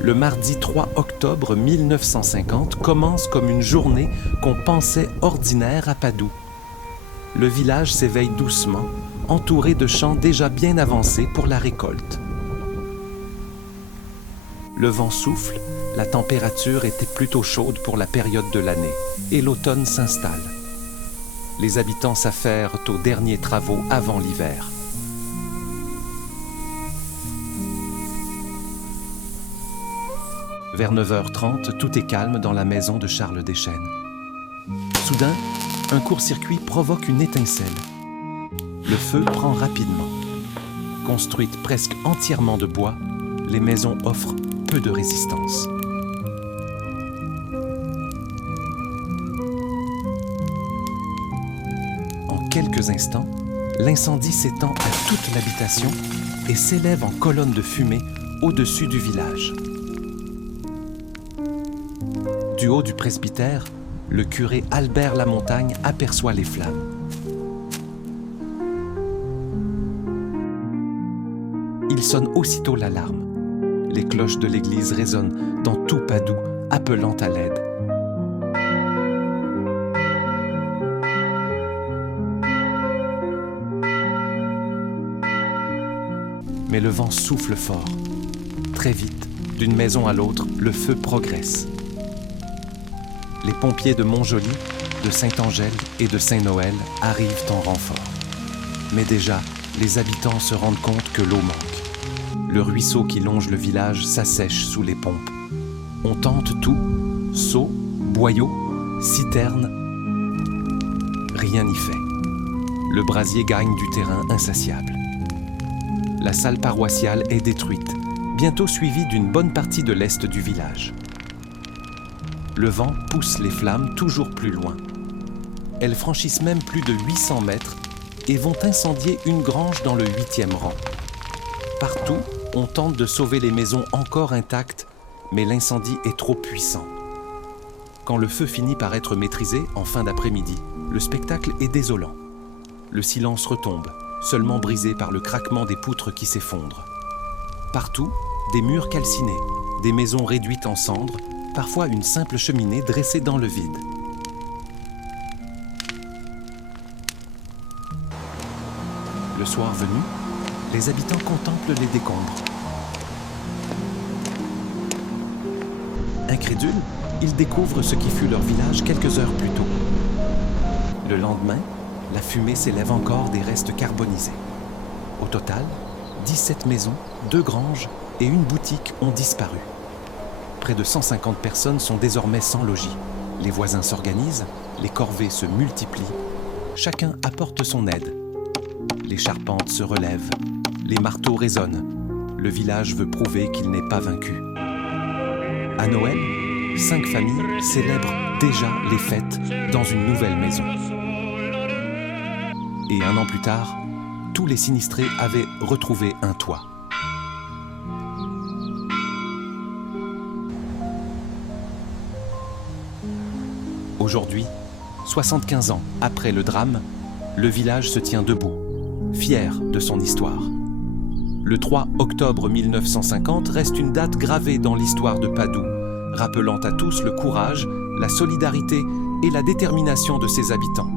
le mardi 3 octobre 1950 commence comme une journée qu'on pensait ordinaire à Padoue. Le village s'éveille doucement, entouré de champs déjà bien avancés pour la récolte. Le vent souffle, la température était plutôt chaude pour la période de l'année et l'automne s'installe. Les habitants s'affairent aux derniers travaux avant l'hiver. Vers 9h30, tout est calme dans la maison de Charles Deschênes. Soudain, un court-circuit provoque une étincelle. Le feu prend rapidement. Construites presque entièrement de bois, les maisons offrent peu de résistance. En quelques instants, l'incendie s'étend à toute l'habitation et s'élève en colonne de fumée au-dessus du village. Du haut du presbytère, le curé Albert Lamontagne aperçoit les flammes. Il sonne aussitôt l'alarme. Les cloches de l'église résonnent dans tout Padoue, appelant à l'aide. Mais le vent souffle fort. Très vite, d'une maison à l'autre, le feu progresse. Les pompiers de Montjoly, de Saint-Angèle et de Saint-Noël arrivent en renfort. Mais déjà, les habitants se rendent compte que l'eau manque. Le ruisseau qui longe le village s'assèche sous les pompes. On tente tout, seaux, boyaux, citernes. Rien n'y fait. Le brasier gagne du terrain insatiable. La salle paroissiale est détruite, bientôt suivie d'une bonne partie de l'est du village. Le vent pousse les flammes toujours plus loin. Elles franchissent même plus de 800 mètres et vont incendier une grange dans le 8e rang. Partout, on tente de sauver les maisons encore intactes, mais l'incendie est trop puissant. Quand le feu finit par être maîtrisé en fin d'après-midi, le spectacle est désolant. Le silence retombe, seulement brisé par le craquement des poutres qui s'effondrent. Partout, des murs calcinés, des maisons réduites en cendres, parfois une simple cheminée dressée dans le vide. Le soir venu, les habitants contemplent les décombres. Incrédules, ils découvrent ce qui fut leur village quelques heures plus tôt. Le lendemain, la fumée s'élève encore des restes carbonisés. Au total, 17 maisons, 2 granges et une boutique ont disparu. Près de 150 personnes sont désormais sans logis. Les voisins s'organisent, les corvées se multiplient. Chacun apporte son aide. Les charpentes se relèvent, les marteaux résonnent. Le village veut prouver qu'il n'est pas vaincu. À Noël, 5 familles célèbrent déjà les fêtes dans une nouvelle maison. Et 1 an plus tard, tous les sinistrés avaient retrouvé un toit. Aujourd'hui, 75 ans après le drame, le village se tient debout, fier de son histoire. Le 3 octobre 1950 reste une date gravée dans l'histoire de Padoue, rappelant à tous le courage, la solidarité et la détermination de ses habitants.